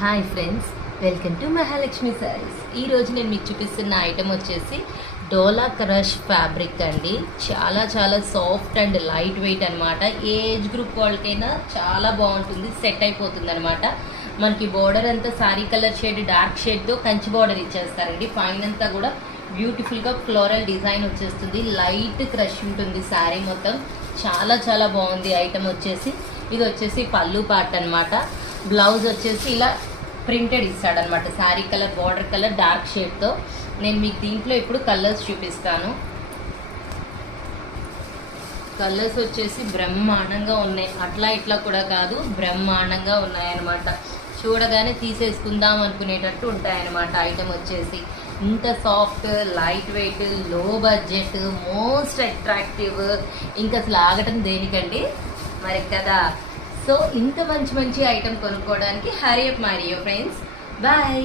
Hi friends, welcome to Mahalakshmi saris. ఈరోజు నేను మీకు చూపిస్తున్న ఐటమ్ వచ్చేసి డోలా క్రష్ ఫ్యాబ్రిక్ అండి. చాలా చాలా సాఫ్ట్ అండ్ లైట్ వెయిట్ అనమాట. ఏ ఏజ్ గ్రూప్ వాళ్ళకైనా చాలా బాగుంటుంది, సెట్ అయిపోతుంది అనమాట. మనకి బోర్డర్ అంతా సారీ కలర్ షేడ్ డార్క్ షేడ్తో కంచి బోర్డర్ ఇచ్చేస్తారండి. పైన అంతా కూడా బ్యూటిఫుల్గా ఫ్లోరల్ డిజైన్ వచ్చేస్తుంది. లైట్ క్రష్ ఉంటుంది శారీ మొత్తం. చాలా చాలా బాగుంది ఐటమ్ వచ్చేసి. ఇది వచ్చేసి పళ్ళు పార్ట్ అనమాట. బ్లౌజ్ వచ్చేసి ఇలా ప్రింటెడ్ ఇస్తాడనమాట. Sari colour border colour dark షేడ్తో. నేను మీకు దీంట్లో ఇప్పుడు కలర్స్ చూపిస్తాను. కలర్స్ వచ్చేసి బ్రహ్మాండంగా ఉన్నాయి, అట్లా ఇట్లా కూడా కాదు, బ్రహ్మాండంగా ఉన్నాయన్నమాట. చూడగానే తీసేసుకుందాం అనుకునేటట్టు ఉంటాయన్నమాట. ఐటమ్ వచ్చేసి ఇంత సాఫ్ట్, లైట్ వెయిట్, లో బడ్జెట్, మోస్ట్ అట్రాక్టివ్. ఇంకా అసలు ఆగటం దేనికండి మరి కదా. సో ఇంత మంచి మంచి ఐటమ్ కొనుక్కోవడానికి hurry up Mario friends. Bye.